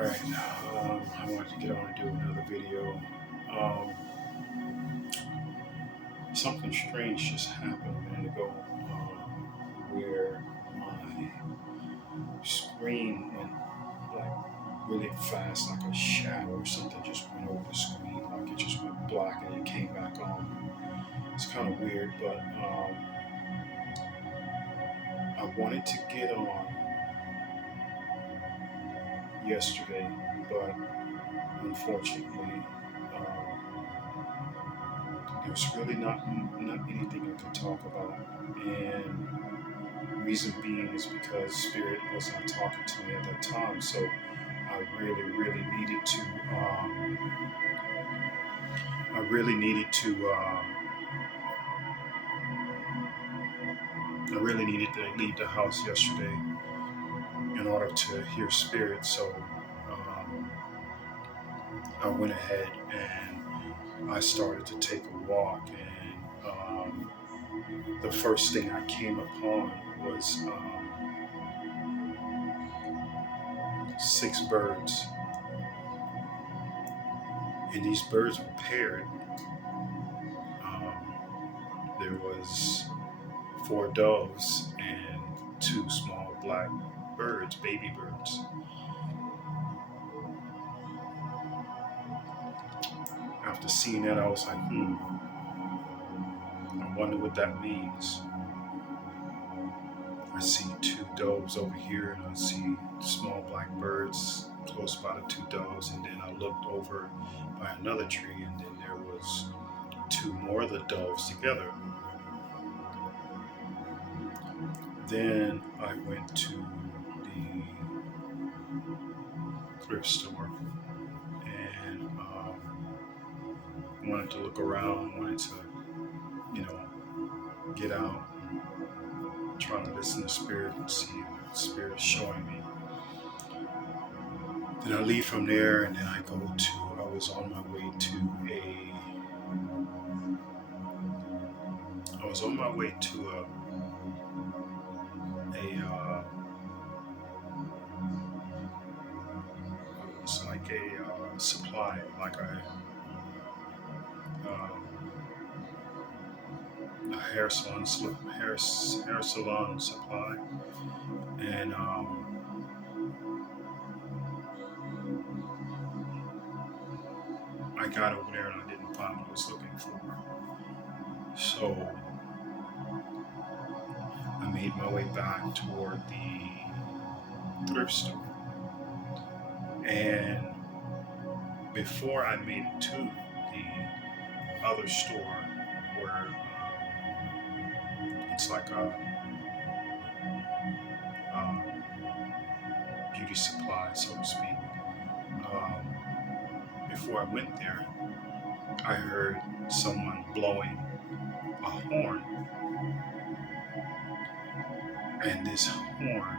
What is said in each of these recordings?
Alright, I wanted to get on and do another video. Um, Something strange just happened a minute ago where my screen went like really fast, like a shadow or something just went over the screen, like it just went black and it came back on. It's kind of weird, but I wanted to get on yesterday, but unfortunately, there's really not anything I could talk about, and reason being is because Spirit wasn't talking to me at that time. So I really needed to. I really needed to. I really needed to leave the house yesterday in order to hear Spirit. So I went ahead and I started to take a walk, and the first thing I came upon was six birds, and these birds were paired. There was four doves and two small black birds, baby birds. After seeing that, I was like, I wonder what that means. I see two doves over here, and I see small black birds close by the two doves, and then I looked over by another tree, and then there was two more of the doves together. Then I went to the thrift store and wanted to look around, wanted to, you know, get out, and try to listen to Spirit and see what Spirit is showing me. Then I leave from there, and then I was on my way to a it's like a supply, like um, a hair salon supply, and I got over there and I didn't find what I was looking for. So I made my way back toward the thrift store, and before I made it to the other store where it's like a beauty supply, so to speak. Um, Before I went there, I heard someone blowing a horn, and this horn,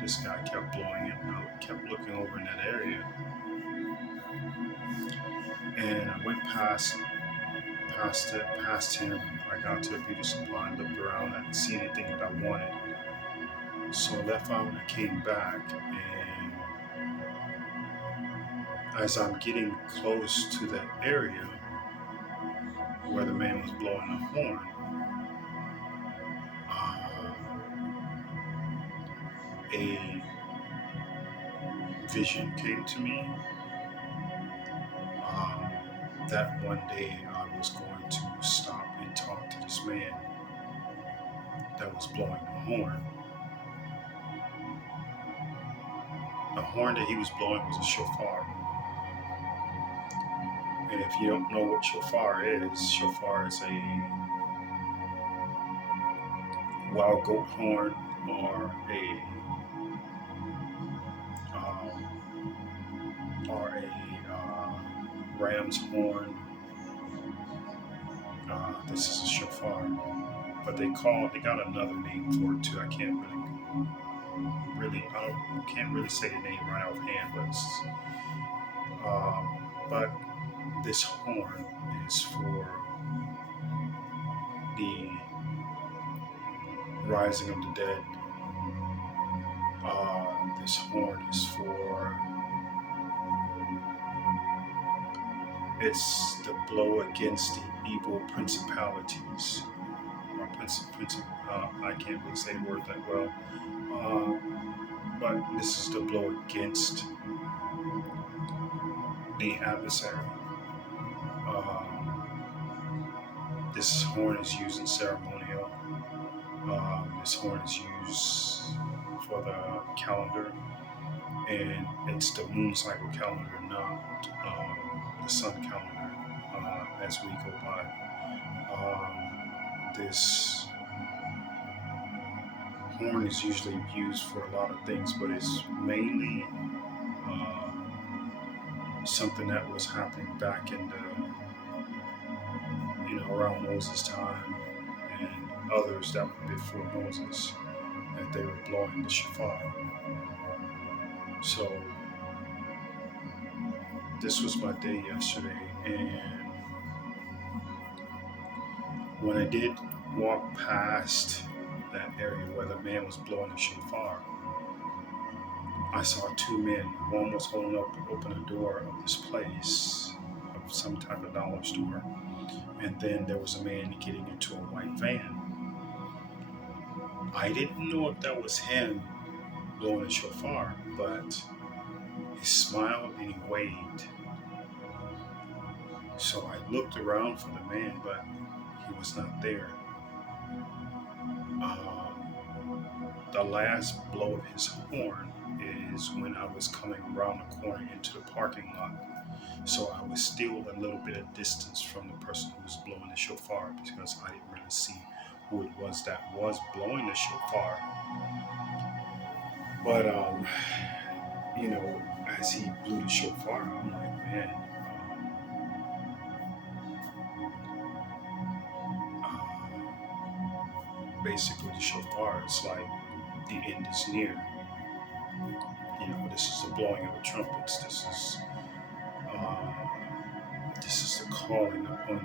this guy kept blowing it, and I kept looking over in that area, and I went past him. I got to a beauty supply and looked around. I didn't see anything that I wanted, so I left out and I came back, and as I'm getting close to that area where the man was blowing the horn, a vision came to me um, that one day I was going to stop and talk to this man that was blowing the horn. The horn that he was blowing was a shofar. And if you don't know what shofar is a wild goat horn or a ram's horn. This is a shofar, but they got another name for it too. I can't really say the name right offhand, but this horn is for the rising of the dead. This horn is for It's the blow against the evil principalities. Or I can't really say the word that well. Uh, but this is the blow against the adversary. Um, this horn is used in ceremonial. This horn is used for the calendar, and it's the moon cycle calendar, not the sun calendar as we go by. This horn is usually used for a lot of things, but it's mainly uh, something that was happening back in the, around Moses' time and others that were before Moses, that they were blowing the shofar. So this was my day yesterday, and when I did walk past that area where the man was blowing the shofar, I saw two men. One was holding up, open a door of this place, of some type of dollar store, and then there was a man getting into a white van. I didn't know if that was him blowing a shofar, but he smiled and he waved. So I looked around for the man, but he was not there. The last blow of his horn is when I was coming around the corner into the parking lot. So I was still a little bit of distance from the person who was blowing the shofar, because I didn't really see who it was that was blowing the shofar. But as he blew the shofar, I'm like, man, basically the shofar is like the end is near. This is the blowing of the trumpets. This is the calling upon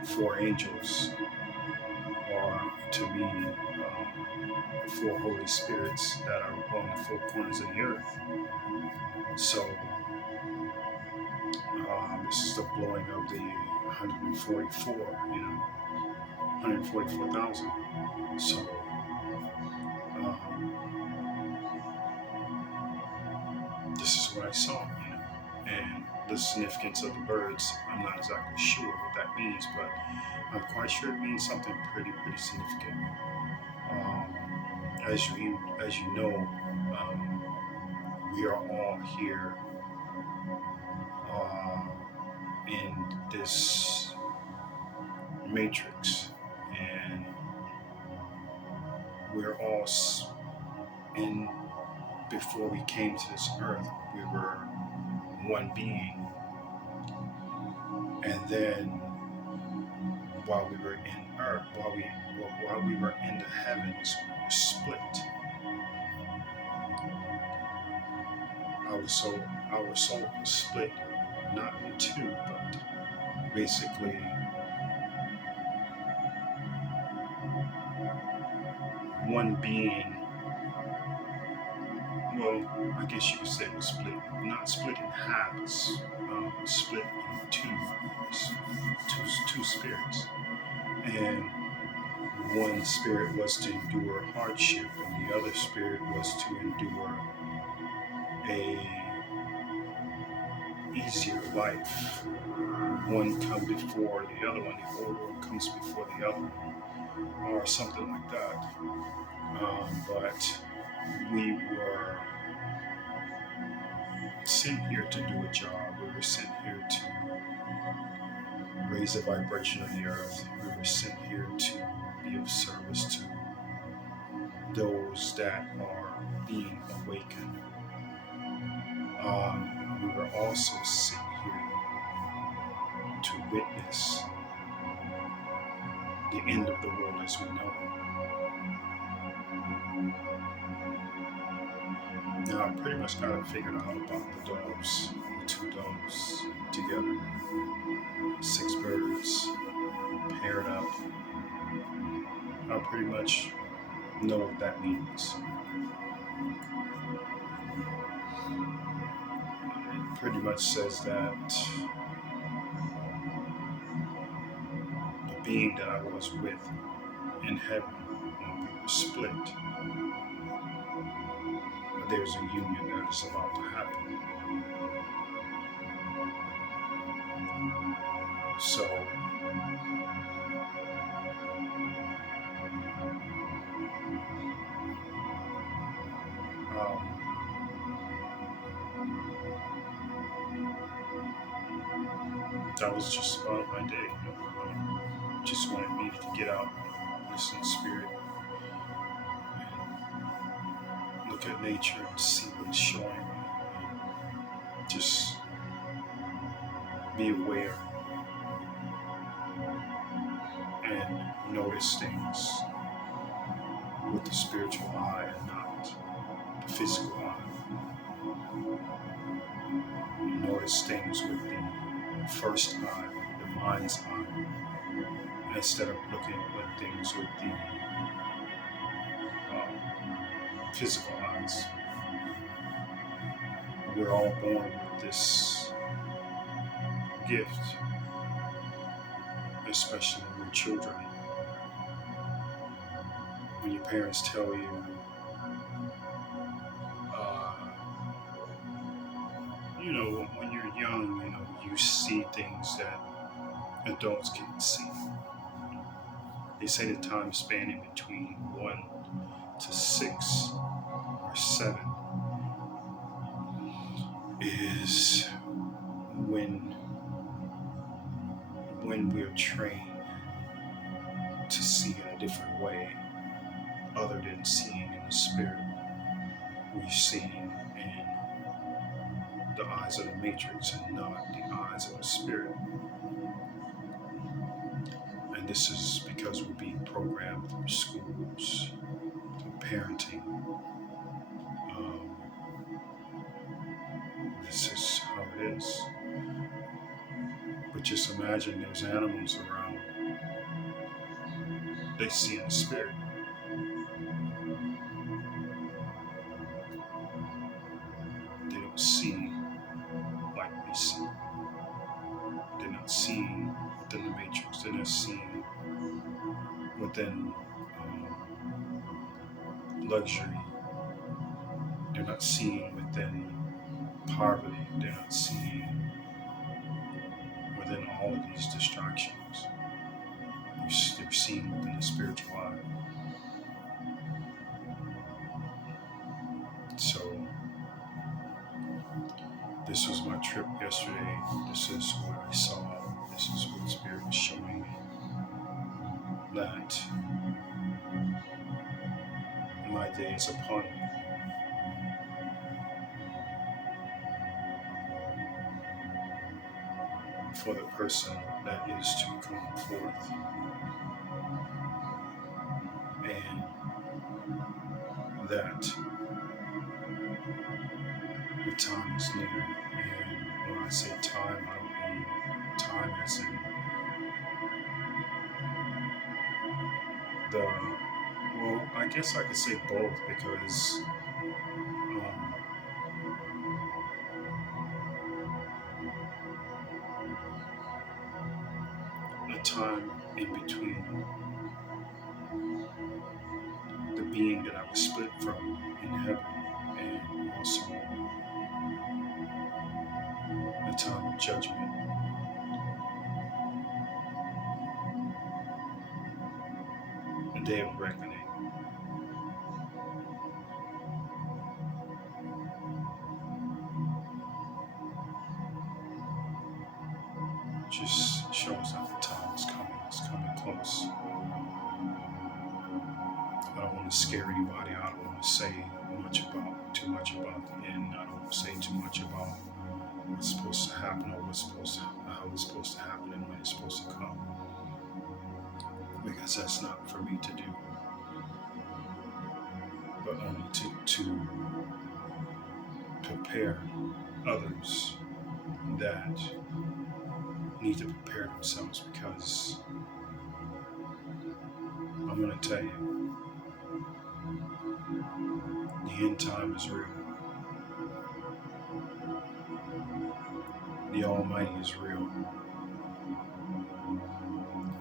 the four angels, or to me, the four Holy Spirits that are on the four corners of the earth. So this is the blowing of the 144, 144,000. So this is what I saw, and the significance of the birds, I'm not exactly sure what that means, but I'm quite sure it means something pretty significant. As you know, we are all here in this matrix, and we're all in. Before we came to this earth, we were one being, and then while we were in earth, while we were in the heavens, we were split. Our soul was split, not in two, but basically one being. Well, I guess you could say it was split, not split in half, but split in two spirits. And one spirit was to endure hardship, and the other spirit was to endure a easier life. One come before the other one, the older one comes before the other one, or something like that. But we were sent here to do a job. We were sent here to raise the vibration of the earth. We were sent here to be of service to those that are being awakened. We were also sent here to witness the end of the world as we know it. Now I pretty much got it figured out about the doves, the two doves together, 6 birds paired up. I pretty much know what that means. It pretty much says that the being that I was with in heaven when we were split, there's a union that is about to happen. So that was just about my day. Just needed to get out, listen to spirit, and look at nature and see what it's showing me. And just be aware and notice things with the spiritual eye and not the physical eye. Notice things with the first eye, the mind's eye, instead of looking at things with the physical eyes. We're all born with this gift, especially when we're children. When your parents tell you, when you're young, you see things that adults can't see. They say the time span in between 1 to 6 or 7 is when we're trained to see in a different way other than seeing in the spirit. We're seeing in the eyes of the matrix and not the eyes of the spirit. And this is because we're being programmed through schools, through parenting. This is how it is. But just imagine there's animals around. They see in the spirit. They don't see like we see. They're not seeing within the matrix. They're not seeing within luxury. They're not seeing within poverty. They're not seeing within all of these distractions. They're seeing within the spiritual eye. So this was my trip yesterday. This is what I saw. This is what Spirit was showing me. That my day is upon me. For the person that is to come forth. And that the time is near. And when I say time, I don't mean time as in I guess I could say both, because the time in between the being that I was split from in heaven, and also the time of judgment. The day of reckoning. Just shows that the time is coming. It's coming close. I don't want to scare anybody. I don't want to say too much about the end. I don't want to say too much about what's supposed to happen, or how it's supposed to happen, and when it's supposed to come. Because that's not for me to do, but only to prepare others that need to prepare themselves, because I'm going to tell you, the end time is real. The Almighty is real,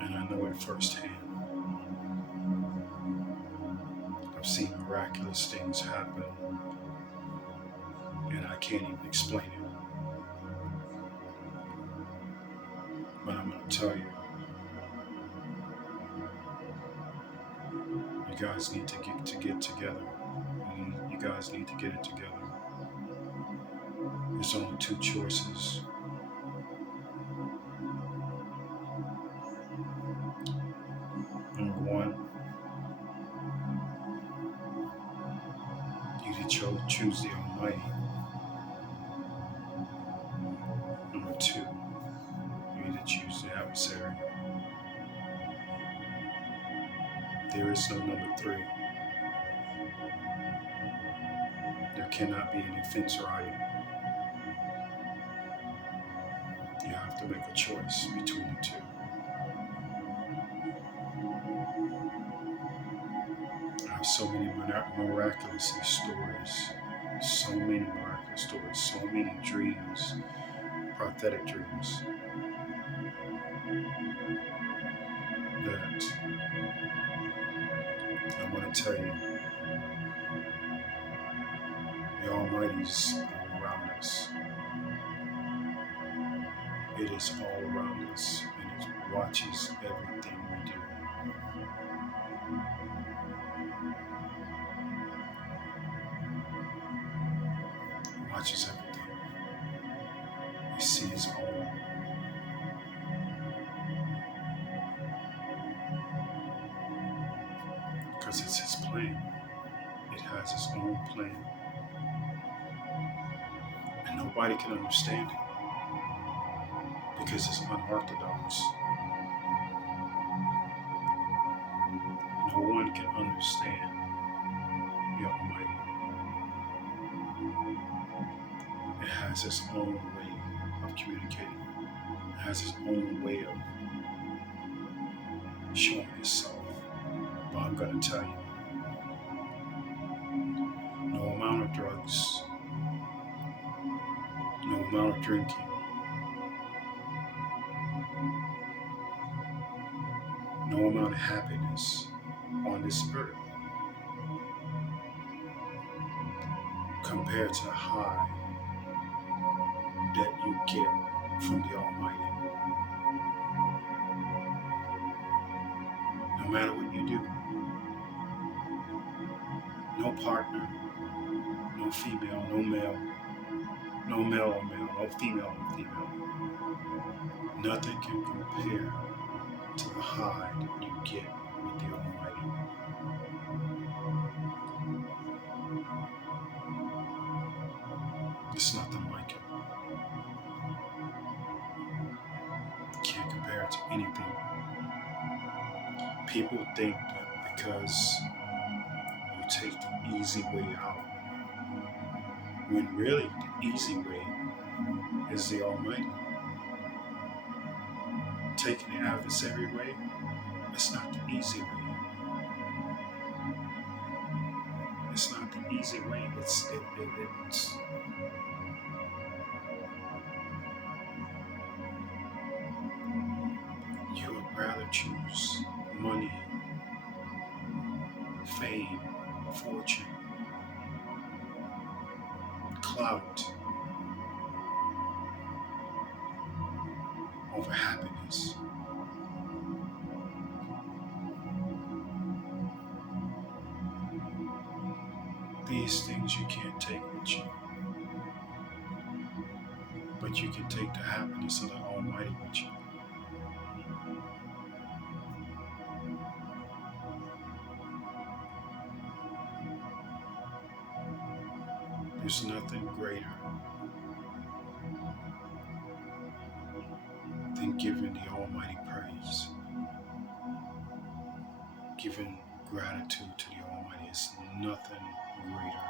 and I know it firsthand. I've seen miraculous things happen, and I can't even explain it. But I'm going to tell you, you guys need to get together. You guys need to get it together. There's only two choices. Number one, you need to choose the Almighty. Number two, you need to choose the adversary. There is no number three. There cannot be any fence riding. You have to make a choice between the two. I have so many miraculous stories, so many miraculous stories, so many dreams, prophetic dreams, that I want to tell you, the Almighty's all around us. It is all around us, and it watches everything we do. It watches everything. He sees all. Because it's his plan. It has its own plan. And nobody can understand it because it's unorthodox. No one can understand the Almighty. It has its own way of communicating. It has its own way of showing itself. But I'm going to tell you, no amount of drugs, no amount of drinking, no amount of happiness on this earth compared to the high that you get from the Almighty. No matter what you do, no partner, no female, no male, no male or male, no female or female. Nothing can compare to the high that you get with the Almighty. It's nothing like it. Can't compare it to anything. People think that because you take the easy way out, when really the easy way is the Almighty. Taking the adversary way, it's not the easy way. It's not the easy way. It's you would rather choose money, fame, fortune, clout over happiness. These things you can't take with you, but you can take the happiness of the Almighty with you. There's nothing greater than giving the Almighty praise, giving gratitude to the Almighty. It's nothing greater.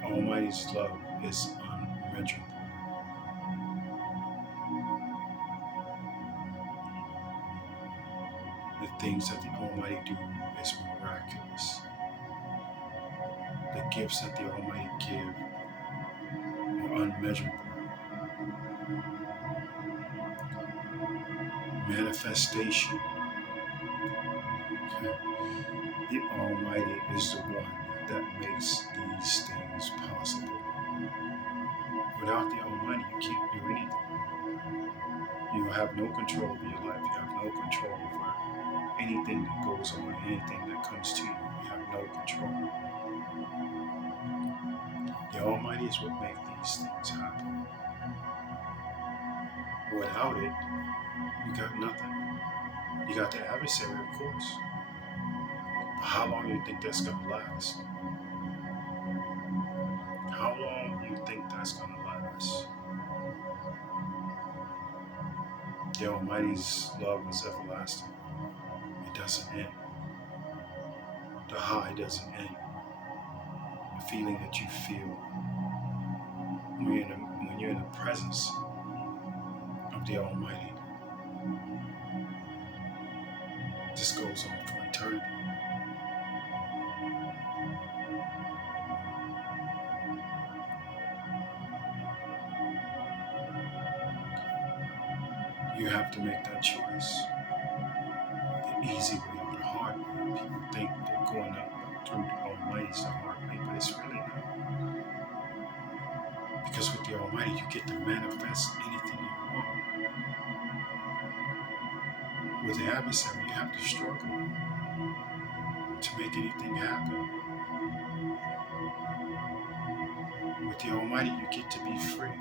The Almighty's love is unmeasurable. The things that the Almighty do is miraculous. The gifts that the Almighty give are unmeasurable. Manifestation. The Almighty is the one that makes these things possible. Without the Almighty, you can't do anything. You have no control over your life. You have no control over anything that goes on, anything that comes to you. You have no control. The Almighty is what makes these things happen. Without it, you got nothing. You got the adversary, of course. But how long do you think that's going to last? How long do you think that's going to last? The Almighty's love is everlasting. It doesn't end. The high doesn't end. The feeling that you feel when you're in the presence of the Almighty just goes on for eternity. You have to make that choice. The easy way or the hard way. People think they're going up through the Almighty is the hard way, but it's really not. Because with the Almighty, you get to manifest anything you want. With the adversary, you have to struggle to make anything happen. With the Almighty, you get to be free.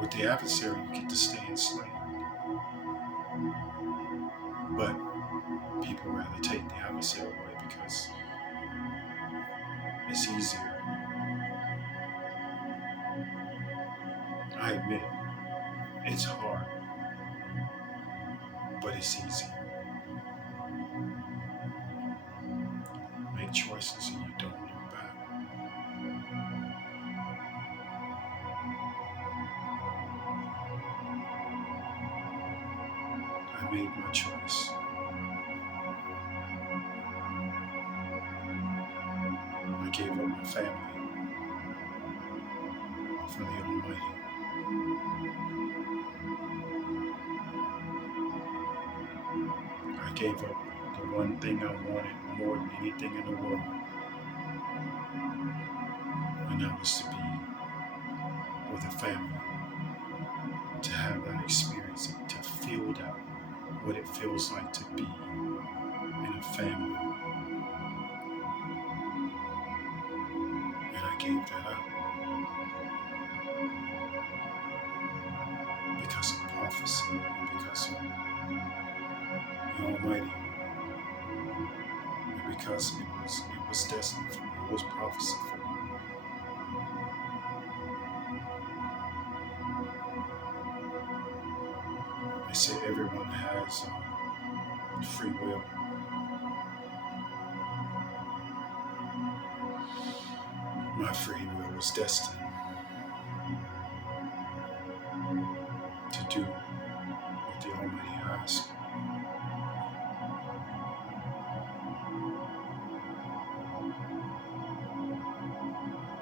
With the adversary, you get to stay enslaved. But people rather take the adversary away because it's easier. I admit it. It's hard, but it's easy. Make choices and you don't look back. I made my choice. I gave up my family for the Almighty. I gave up the one thing I wanted more than anything in the world, and that was to be with a family, to have that experience, to feel that, what it feels like to be in a family. And I gave that up because of prophecy, because of the Almighty, and because it was destined for me, it was prophecy for me. They say everyone has free will. My free will was destined to do what the Almighty asked.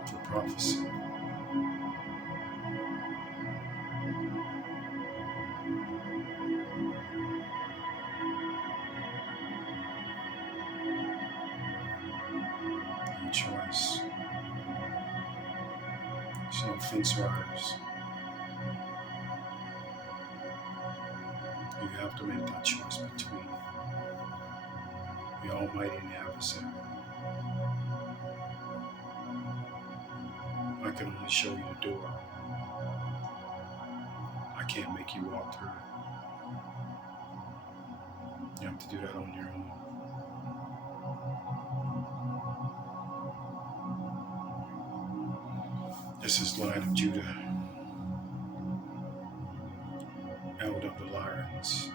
For prophecy. No choice. There's no fence riders. You have to make that choice between the Almighty and the adversary. I can only show you the door. I can't make you walk through it. You have to do that on your own. This is Lion of Judah, Elder of the Lions.